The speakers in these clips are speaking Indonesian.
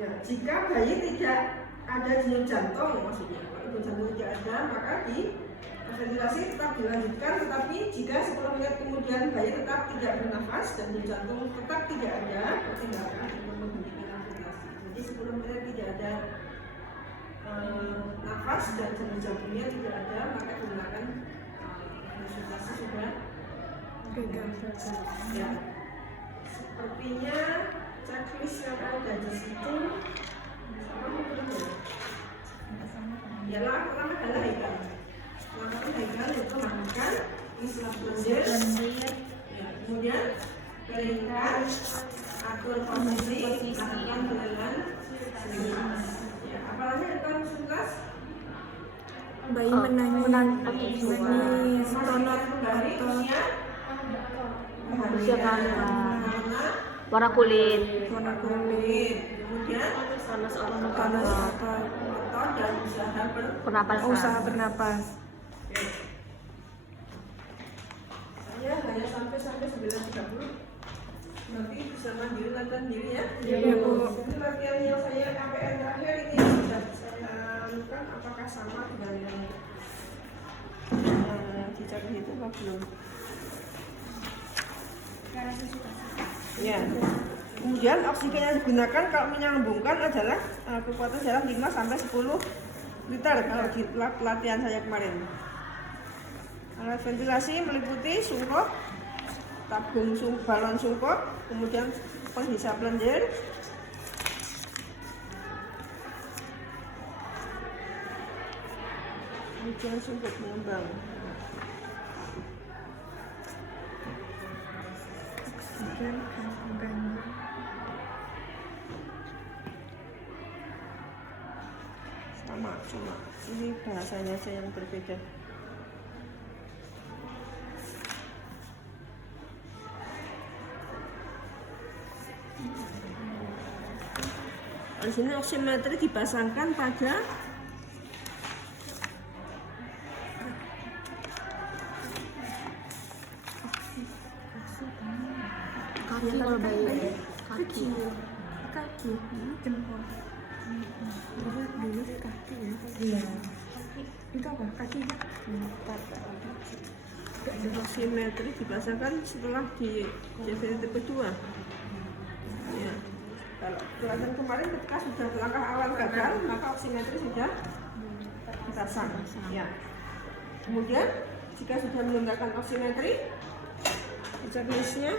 Ya, jika bayi tidak ada denyut jantung, maksudnya kalau denyut jantung tidak ada, maka ventilasi tetap dilanjutkan. Tetapi jika 10 menit kemudian bayi tetap tidak bernafas dan denyut jantung tetap tidak ada, pertimbangkan untuk menghentikan ventilasi. Jadi 10 menit tidak ada nafas dan denyut jantungnya tidak ada, maka gunakan resusitasi sudah gagal. Ya, sepertinya checklist yang ada di situ ya. Langkah pertama adalah Haikal. Langkah Haikal itu melakukan istilah blender. Ya, kemudian keringkan, atur posisi, lakukan pelelan. Ya, apalagi akan suntas bayi menangis, tonot Usia warna kulit, kemudian panas otot dan pernapasan. bernapas. Saya hanya sampai 9.30. Nanti bisa mandiri latihan diri ya. Iya, Bu. Jadi latihan yang saya KPN terakhir ini sudah saya lakukan, apakah sama dengan yang dicari itu apa belum? Ya. Kemudian oksigen yang digunakan kalau menyambungkan adalah kekuatan dalam 5 sampai 10 liter kalau di latihan saya kemarin. Alat ventilasi meliputi sungkop, tabung balon sungkop, kemudian penghisap lendir, kemudian sungkop mengembang. Sama, cuma ini bahasanya saja yang berbeda. Di sini oximetri dipasangkan pada Kaki kalau bayi Kaki jempol. Dulu kaki ya. Iya. Itu apa? Kakinya? oximetri dipasangkan setelah di JVT tipe 2. Ya. Kalau pelatihan kemarin ketika sudah langkah awal gagal, maka oximetri sudah dipasang. Ya. Kemudian jika sudah menggunakan oximetri, checklistnya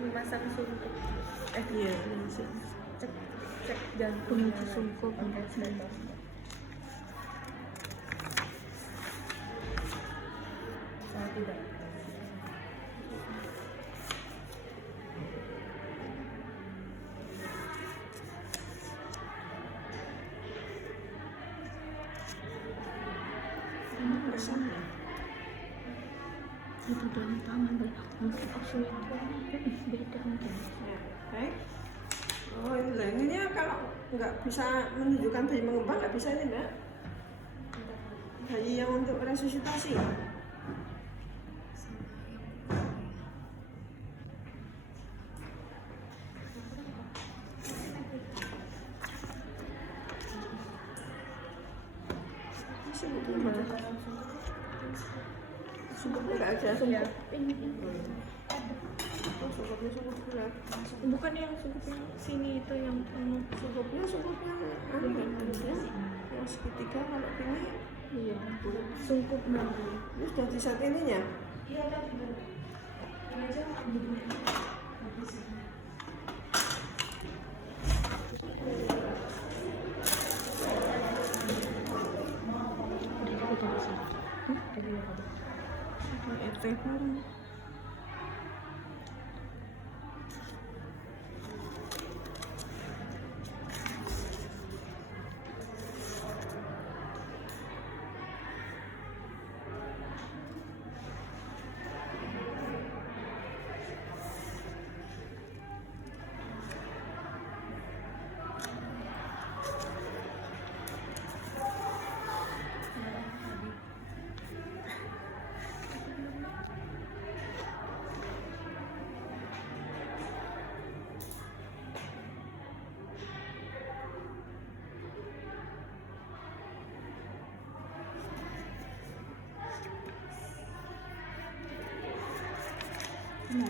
Memasang sungkup. iya, Cek jantung sungkup. Tidak. bersama. Itu dalam tangan untuk oksimeter beda mungkin. Ya, baik. Oh ini kalau nggak bisa menunjukkan bayi mengembang nggak bisa ini Mbak. Bayi yang untuk resusitasi. Sungkupnya nggak ada sungkup. Sungkupnya berat. Bukan yang sungkup yang sini itu yang Sungkupnya yang segitiga kalau ini. iya. Sungkup nanti. Ini sudah di saat ininya. RT baru. Benar.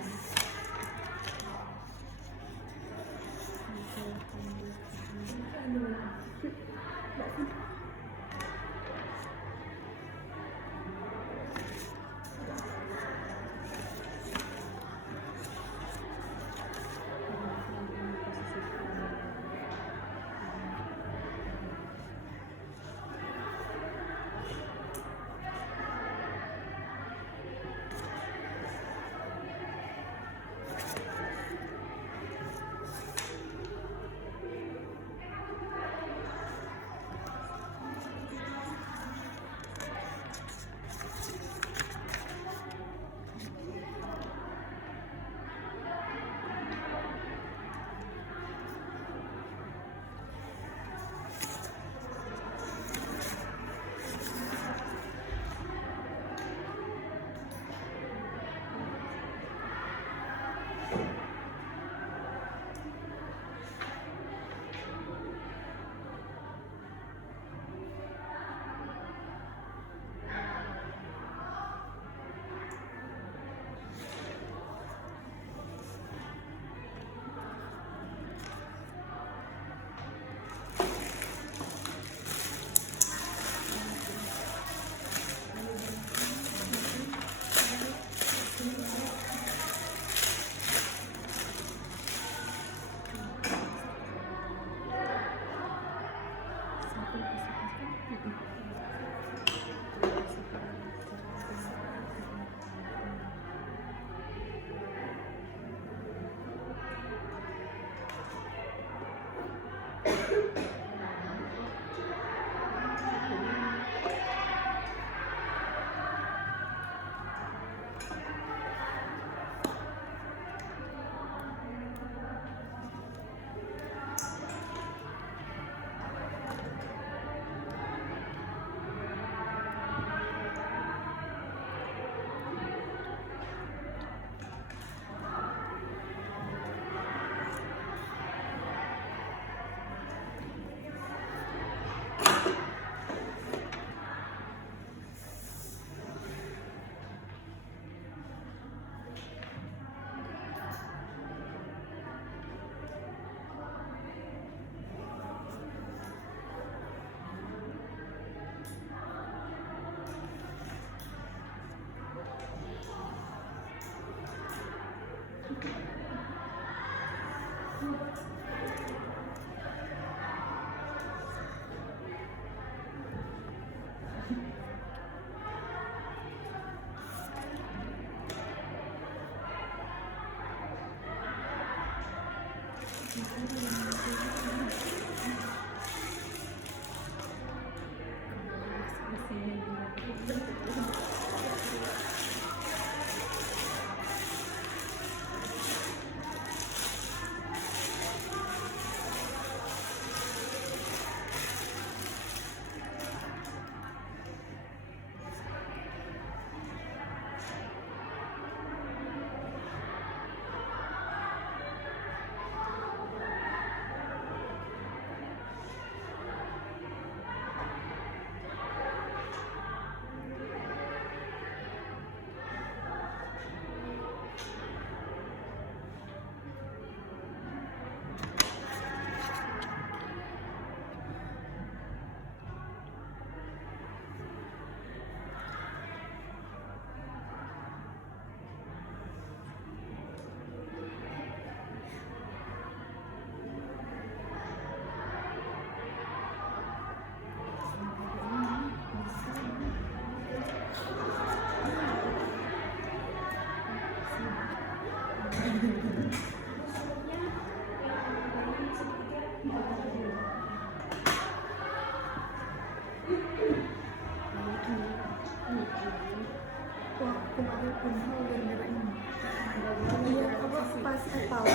Iya, apa pas kepala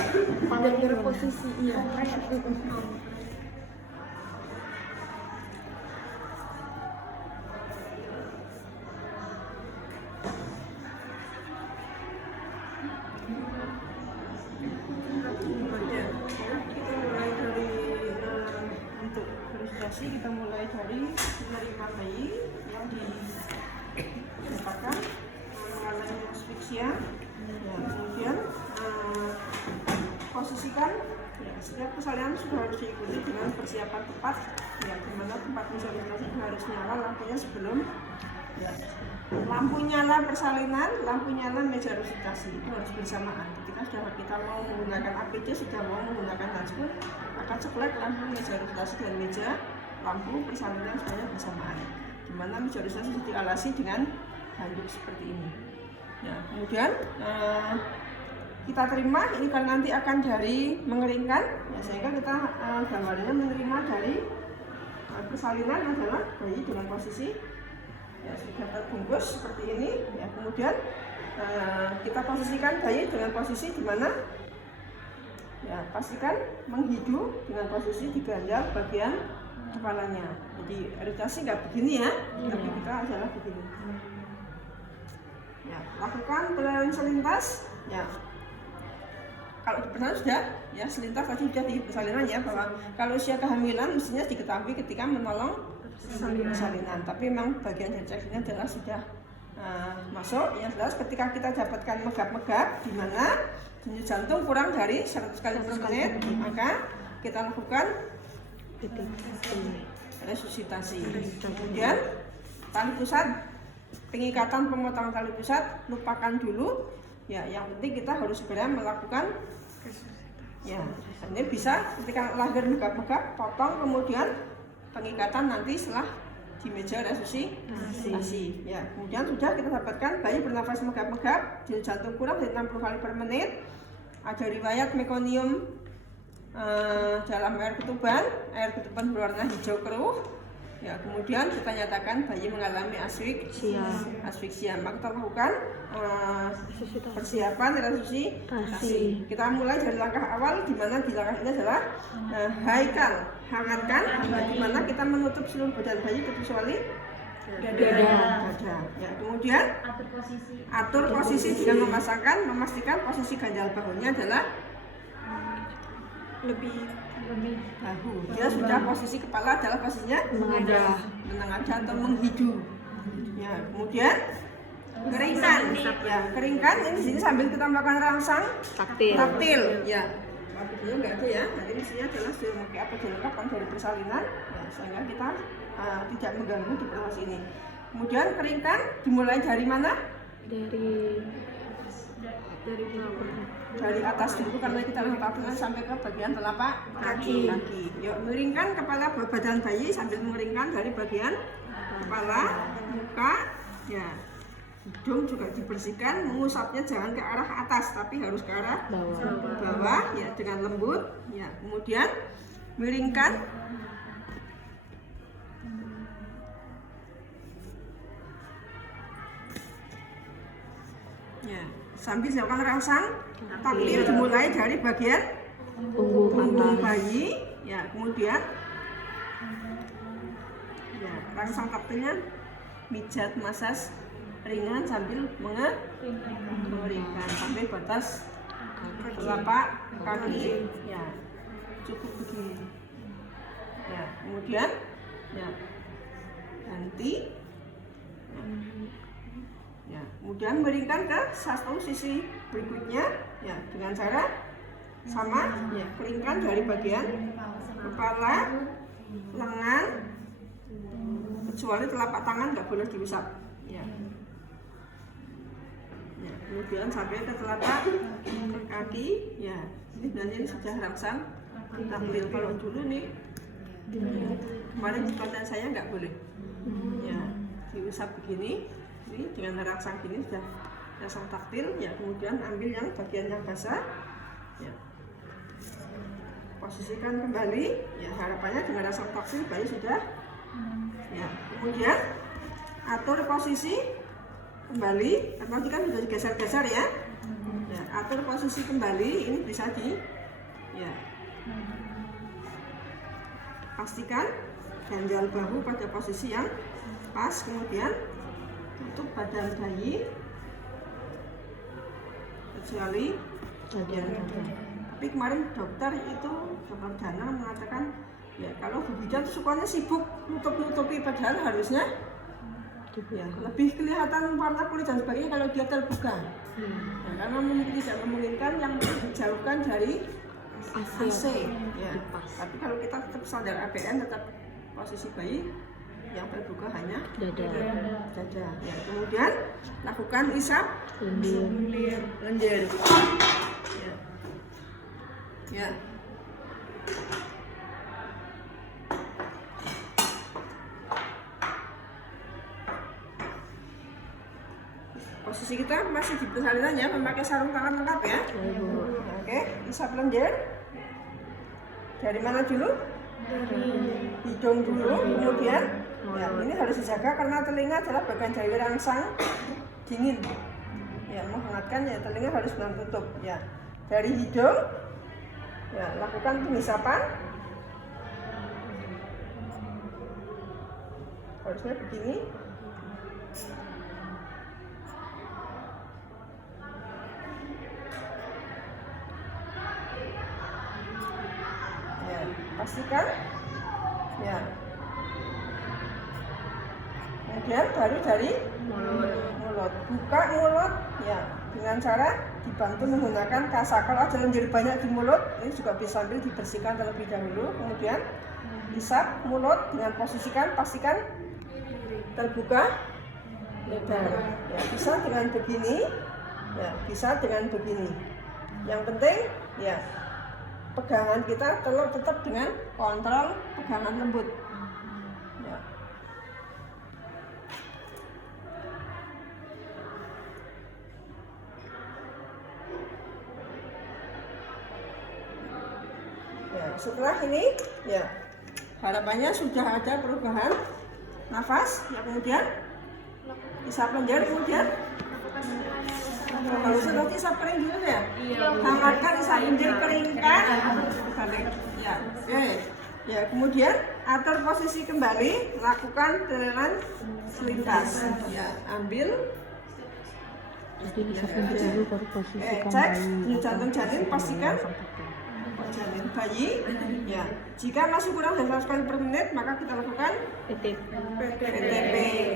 gara-gara posisi iya. Kita mulai dari untuk registrasi, kita mulai dari menerima bayi yang didapatkan mengalami asphyxia, ya, kemudian setiap persalinan sudah harus diikuti dengan persiapan tepat, ya, di mana tempat visualisasi harus nyala lampunya sebelum, ya, lampu nyala persalinan, lampu nyala meja resitasi itu harus bersamaan. Ketika sudah kita mau menggunakan APD, sudah mau menggunakan handphone, maka ceklek lampu meja resitasi dan meja lampu persalinan semuanya bersamaan. Di mana meja resitasi dialasi dengan handuk seperti ini. Ya, kemudian kita terima ini kan nanti akan dari mengeringkan, ya, sehingga kita gambarnya menerima dari persalinan adalah bayi dengan posisi, ya, sudah terbungkus seperti ini, ya, kemudian kita posisikan bayi dengan posisi di mana, ya, pastikan menghidu dengan posisi diganjal bagian kepalanya. Jadi orientasi nggak begini ya, tapi kita adalah begini. Ya, lakukan pelarian selintas, ya. Kalau di persalinan sudah, ya, selintas tadi sudah di persalinan, ya, bahwa kalau usia kehamilan mestinya diketahui ketika menolong persalinan. Tapi memang bagian dari cek ini adalah sudah masuk. Yang jelas ketika kita dapatkan megap-megap di mana denyut jantung kurang dari 100 kali per menit, maka kita lakukan resusitasi. Kemudian tali pusat, pengikatan pemotongan tali pusat lupakan dulu, ya, yang penting kita harus segera melakukan, ya, ini bisa ketika lahir megap-megap potong, kemudian pengikatan nanti setelah di meja resusitasi, ya. Kemudian sudah kita dapatkan bayi bernafas megap-megap, denyut jantung kurang dari 60 kali per menit, ada riwayat mekonium dalam air ketuban berwarna hijau keruh, ya. Kemudian kita nyatakan bayi mengalami asfiksia, maka kita lakukan persiapan resusitasi. Kita mulai dari langkah awal, di mana di langkah ini adalah haikal, hangatkan, di mana kita menutup seluruh badan bayi kecuali dada. Ya, kemudian atur posisi dengan memastikan posisi ganjal bahunya adalah lebih bahu. Dia sudah posisi kepala adalah posisinya menengadah atau menghidu. Ya, kemudian keringkan. Ya, keringkan ini di sini sambil kita melakukan rangsang taktil. Ya, waktunya nggak ada ya. Nanti mestinya adalah sudah memakai apa dilengkapkan dari persalinan, ya, sehingga kita tidak mengganggu di proses ini. Kemudian keringkan dimulai dari mana? Dari atas dulu karena kita letakkan sampai ke bagian telapak kaki. Yuk, miringkan kepala badan bayi sambil mengeringkan dari bagian kepala, muka, ya. Hidung juga dibersihkan, mengusapnya jangan ke arah atas tapi harus ke arah bawah, ya, dengan lembut, ya. Kemudian miringkan, ya, sambil dilakukan rangsang taktil dimulai dari bagian punggung bayi, ya. Kemudian, ya, rangsang taktilnya mijat masas ringan sambil mengeringkan sampai batas telapak kaki, ya, cukup begini, ya. Kemudian, ya, ganti, ya, kemudian miringkan ke satu sisi berikutnya, ya, dengan cara sama, ya, keringkan dari bagian kepala, lengan, kecuali telapak tangan nggak boleh diusap, ya. Ya, kemudian sampai ke telapak kaki, ya. Ini sebenarnya sudah rangsang taktil. Kalau dulu nih kemarin di konten saya nggak boleh, ya, diusap begini. Ini dengan rangsang gini sudah rangsang taktil, ya. Kemudian ambil yang bagian yang basah, ya, posisikan kembali, ya. Harapannya dengan rangsang taktil bayi sudah, ya. Kemudian atur posisi kembali, nanti kan sudah digeser-geser, ya. Ya, atur posisi kembali, ini bisa ya, pastikan ganjal bahu pada posisi yang pas, kemudian tutup badan bayi kecuali bagian dada. Tapi kemarin dokter Dana mengatakan, ya, kalau Bu Bidan sukanya sibuk nutupi, padahal harusnya, ya, lebih kelihatan warna kulit dan sebagainya kalau dia terbuka. Ya, karena mungkin tidak memungkinkan yang dijauhkan dari AC. Ya. Tapi kalau kita tetap standar ABN, tetap posisi bayi yang terbuka hanya Dada. dada. Ya. Kemudian lakukan isap lendir. Ya. Ya. Posisi kita masih di persalinan ya, memakai sarung tangan lengkap ya. Oke, isap lendir. Dari mana dulu? Hidung dulu, kemudian ya ini harus dijaga karena telinga adalah bagian dari rangsang dingin. Ya, menghangatkan ya, telinga harus benar tutup ya. Dari hidung ya, lakukan pengisapan. Harusnya begini. Ya, pastikan ya. Kemudian baru dari mulut. Buka mulut ya dengan cara dibantu menggunakan kasa. Kalau ada lendir banyak di mulut, ini juga bisa sambil dibersihkan terlebih dahulu. Kemudian isap mulut dengan pastikan terbuka lebar. Ya, bisa dengan begini, ya bisa dengan begini. Yang penting ya pegangan kita tetap dengan kontrol pegangan lembut. Ya. Ya, setelah ini ya harapannya sudah ada perubahan nafas. Ya, kemudian isap lendir, kemudian kalau sudah isap kering dulu ya. Hangatkan isap lendir, keringkan. Balik. Ya, oke. Ya, kemudian atur posisi kembali, lakukan telenan selintas. Ya, ambil. Jadi isapin dulu baru posisikan Cek bayi. denyut jantung janin, pastikan janin bayi. Ya, jika masih kurang dari 100 kali per menit, maka kita lakukan PTP.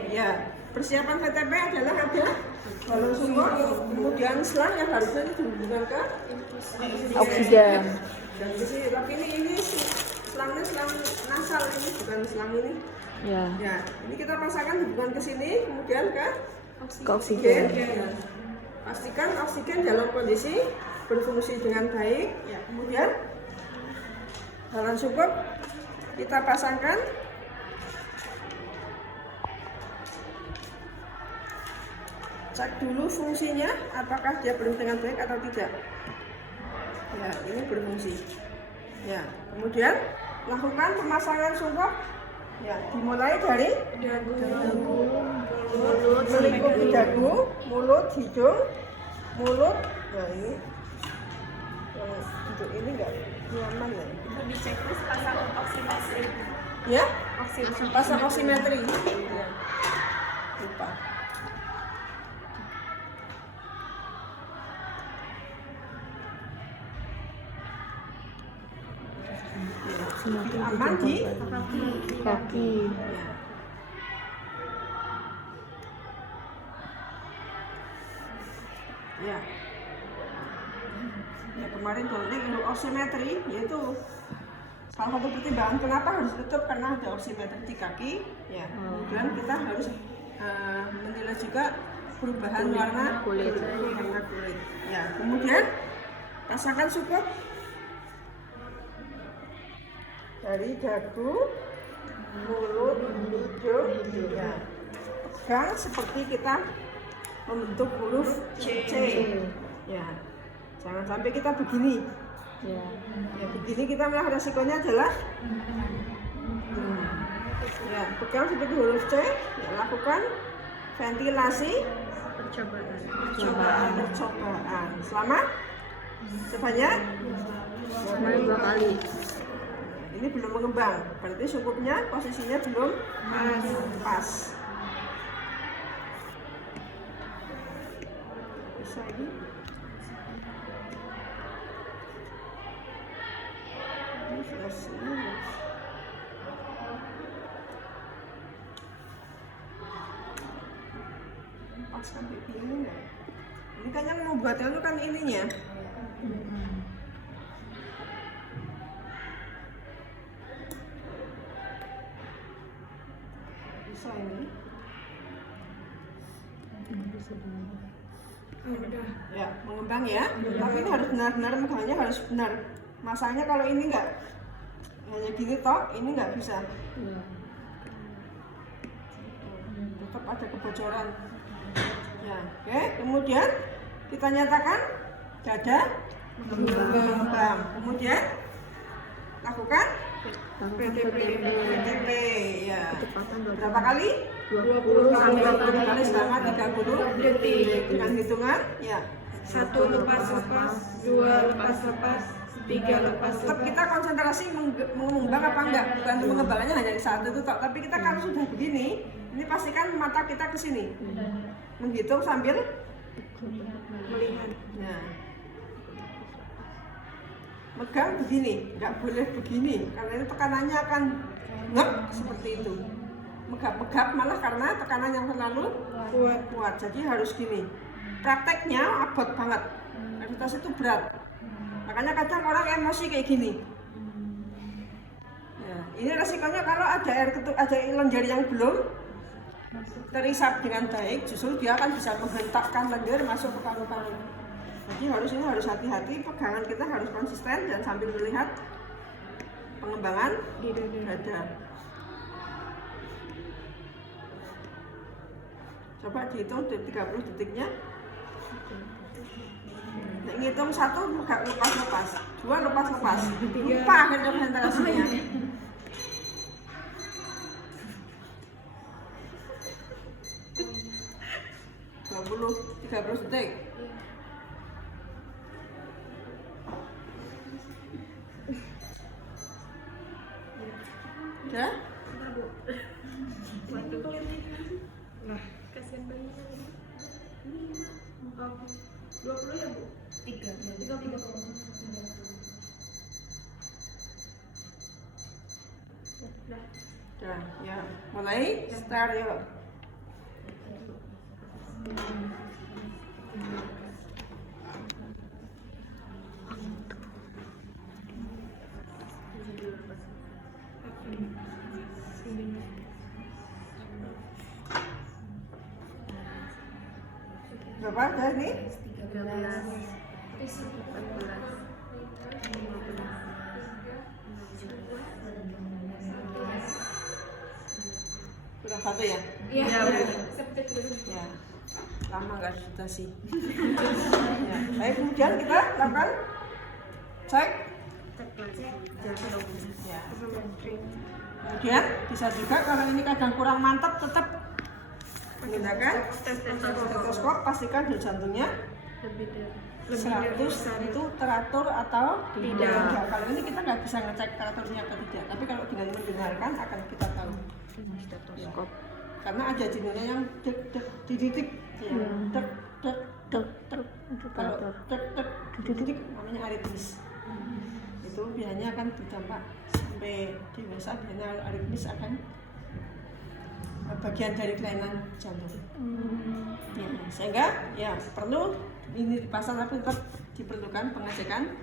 Ya, persiapan PTP adalah ada balon sumur, kemudian selang yang harusnya dihubungkan ke Oksigen. dan di sini. Tapi ini selangnya selang nasal, ini bukan selang ini. Ya. Ya, ini kita pasangkan hubungan ke sini, kemudian ke Ke oksigen. Ya. Pastikan oksigen dalam kondisi berfungsi dengan baik. Ya, kemudian balon sumur kita pasangkan. Cek dulu fungsinya, apakah dia berfungsi dengan baik atau tidak. Ya, ini berfungsi. Ya, kemudian lakukan pemasangan sumur. Ya, dimulai dari dagu, mulut, melingkupi dagu, mulut, hidung, mulut. Nah ini, yang untuk ini enggak nyaman ya. Itu di checklist pasang oximetri. Ya, pasang oximetri. Ya. Lupa. Semakin Aman di kaki. Ya. Ya, kemarin penting untuk oximetri, yaitu salah satu pertimbangan kenapa harus tutup karena ada oximetri di kaki. Ya, kemudian kita harus menilai juga perubahan warna kulit. warna kulit. Ya, kemudian pasangkan suku dari dagu, mulut, hidung. Ya, pegang seperti kita membentuk huruf C. Ya, jangan sampai kita begini. Ya. Ya, begini kita malah resikonya adalah ya, pegang seperti huruf C. Ya, lakukan ventilasi percobaan selama sebanyak 2 kali. ini belum mengembang, berarti sungkupnya posisinya belum pas. Bisa ini. Ini selesai. Pas sampai ini enggak? Ini kan yang membuatnya itu kan ininya. Udah. Ya, mengembang ya. Tapi ini harus benar-benar megangannya harus benar. Masalahnya kalau ini enggak hanya gini toh, ini enggak bisa. Tetap ada kebocoran. Ya, oke. Kemudian kita nyatakan dada mengembang. Kemudian lakukan PTP ya. Berapa kali? 20 sampai 20 kali selama 30 detik. Dengan hitungan ya. 1 lepas-lepas, 2 lepas-lepas, 3 lepas-lepas. Tetap kita konsentrasi mengembang apa enggak, bukan pengembangannya hanya di saat itu tapi kita kalau sudah begini, ini pastikan mata kita ke sini. Menghitung sambil melihat. Nah. Megang begini, nggak boleh begini karena itu tekanannya akan ngep seperti itu. Megap-megap malah karena tekanan yang terlalu kuat. Jadi harus gini. Prakteknya abot banget. Aktivitas itu berat. Makanya kadang orang emosi kayak gini. Ya, ini resikonya kalau ada ada lenjer yang belum terisap dengan baik, justru dia akan bisa menghentakkan lenjer masuk ke paru-paru. Jadi ini harus hati-hati, pegangan kita harus konsisten dan sambil melihat pengembangan di dada. Coba dihitung 30 detiknya. Nah, ngitung 1 nggak lepas-lepas, 2 lepas-lepas, lupa kan konsentrasinya. 30 detik. Udah? Nah, kasihan banget. 20 ya, Bu? 3. Udah, ya. Mulai start yuk. Berapa udah nih? 13. Udah satu ya? Iya. Ya. Lama nggak meditasi. Ya. Baik, kemudian kita lakukan cek. Ya. Kemudian bisa juga kalau ini kadang kurang mantap tetap menggunakan stetoskop, pastikan denyut jantungnya 100 itu teratur atau tidak. Kalau ini kita nggak bisa ngecek teraturnya atau tidak, tapi kalau dengan mendengarkan akan kita tahu. Stetoskop. Karena ada jenisnya yang dek dididik, ya. Dek. Kalau dek dididik namanya aritmis. Itu biasanya akan berdampak sampai dewasa, biasanya aritmis akan bagian dari kelainan jantung. Ya, sehingga ya perlu ini dipasang tapi tetap diperlukan pengecekan.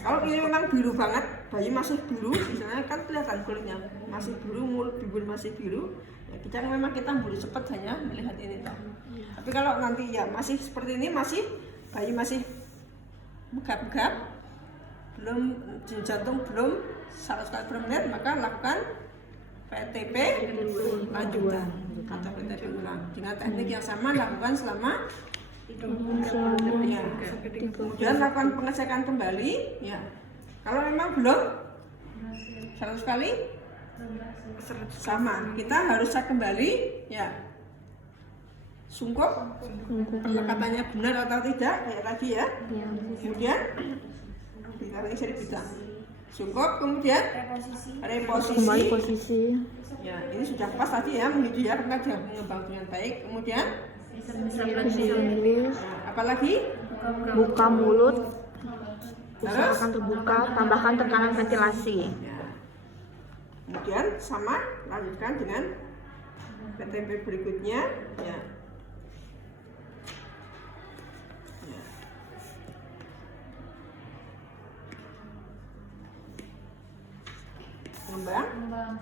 Kalau ini memang biru banget, bayi masih biru, misalnya kan kelihatan kulitnya masih biru, mulut bibir masih biru, ya kita memang kita buru cepat hanya melihat ini toh. Tapi kalau nanti ya masih seperti ini, bayi masih megap-megap, belum jantung belum 100 kali per menit, maka lakukan PTP lanjutan atau PTP ulang dengan teknik yang sama, lakukan selama 30 ya. Kemudian lakukan pengecekan kembali ya. Kalau memang belum 100 kali sama, kita harus cek kembali ya. Sungkup perlekatannya benar atau tidak kayak tadi ya. Kemudian ditarik seri bidang. Sungkup, kemudian reposisi. Kembali posisi. Ya, ini sudah pas tadi ya, menuju ya, karena sudah mengembang dengan baik. Kemudian apalagi Buka mulut, terus usahakan terbuka, tambahkan tekanan ventilasi. ya. Kemudian sama lanjutkan dengan PTP berikutnya ya. Ya. Mengembang.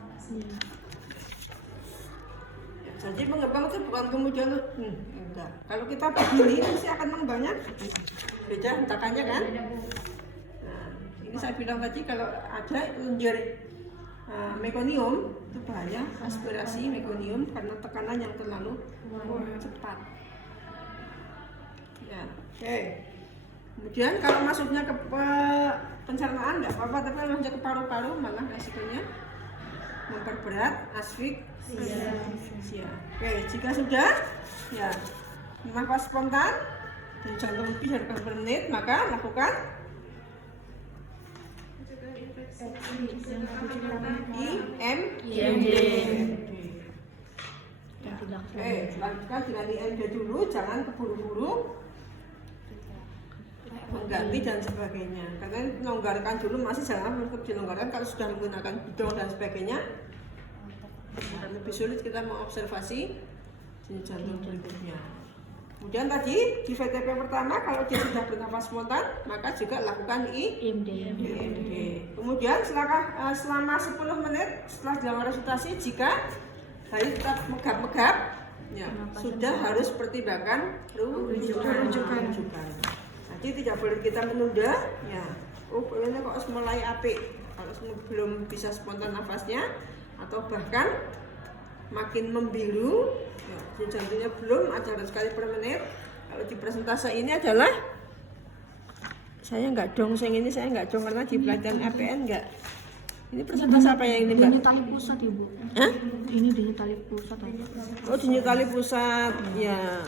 Jadi mengembang itu bukan kemudian enggak. Kalau kita begini pasti akan mengembangnya beda hentakannya kan. Nah, ini saya bilang tadi kalau ada lenjer mekonium itu bahaya, aspirasi mekonium karena tekanan yang terlalu cepat. Ya, oke. Kemudian kalau masuknya ke pencernaan nggak apa-apa, tapi kalau masuknya ke paru-paru malah resikonya memperberat asfiksia. Oke, jika sudah ya nafas spontan dan jantung lebih dari per menit, maka lakukan IMD. Oke, lanjutkan dengan IMD dulu, jangan keburu-buru mengganti dan sebagainya. Karena dilonggarkan dulu, masih jangan tetap dilonggarkan kalau sudah menggunakan bidong dan sebagainya. Lebih sulit kita mengobservasi denyut jantung berikutnya. Kemudian tadi di VTP pertama kalau dia sudah bernafas spontan maka juga lakukan IMD. Kemudian selama 10 menit setelah dilakukan resusitasi, jika tadi tetap megap-megap ya, sudah harus pertimbangkan rujukan. Jadi tidak boleh kita menunda ya. Oh, ini kok mulai apik kalau belum bisa spontan nafasnya atau bahkan makin membiru ya, jantungnya belum ada 100 kali per menit. Kalau di persentase ini adalah saya nggak dong, saya nggak dong karena di pelatihan APN nggak. Ini persentase apa yang ini, Mbak? Denyut tali pusat, Ibu. Hah? Ini denyut tali pusat apa? Oh, denyut tali pusat ya.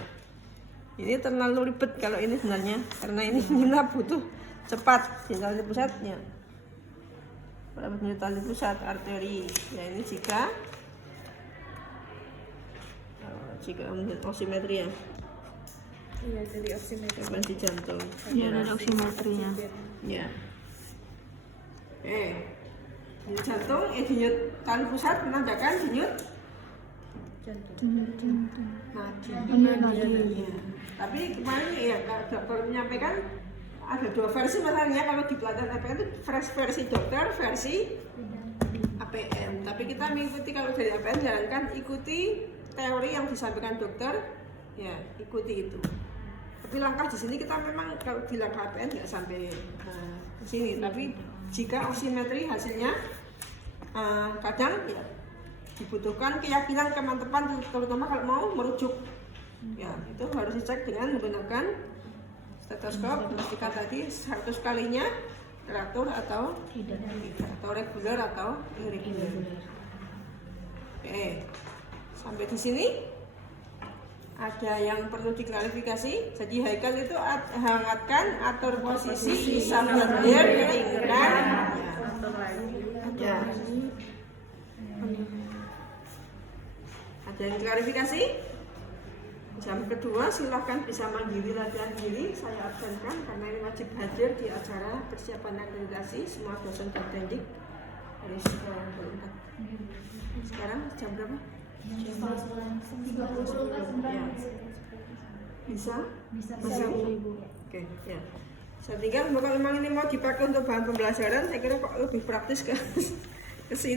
Ini terlalu ribet kalau ini sebenarnya karena ini kita butuh cepat. Denyut tali pusatnya berapa? Denyut tali pusat arteri ya, ini jika oximetri ya. Iya, jadi oximetri. Frekuensi jantung. Iya, ada oximetrinya. Ya. Denyut jantung, denyut tali pusat menandakan denyut Jantung. nadi. Ya. Tapi kemarin ya dokter menyampaikan ada 2 versi masalahnya kalau di pelatihan APN itu versi dokter, versi APN. Tapi kita mengikuti kalau dari APN jalankan ikuti teori yang disampaikan dokter, ya ikuti itu. Tapi langkah di sini kita memang kalau di langkah APN nggak sampai ke sini. Tapi jika oximetri hasilnya kadang ya dibutuhkan keyakinan teman-teman, terutama kalau mau merujuk. Ya itu harus dicek dengan menggunakan stetoskop, memastikan tadi 100 kalinya teratur atau tidak, atau reguler atau irregular. Oke, sampai di sini ada yang perlu diklarifikasi. Jadi Haikal itu hangatkan, atur posisi, bisa lendir, keringkan. Ya. Ada yang klarifikasi? Jam kedua silahkan bisa mandiri latihan diri, saya absenkan karena ini wajib hadir di acara persiapan akreditasi. Semua dosen dan teknik harus berangkat. Sekarang jam berapa? Ya. Bisa? Bisa. Oke, ya. Saya tinggal kalau memang ini mau dipakai untuk bahan pembelajaran, saya kira kok lebih praktis ke sini.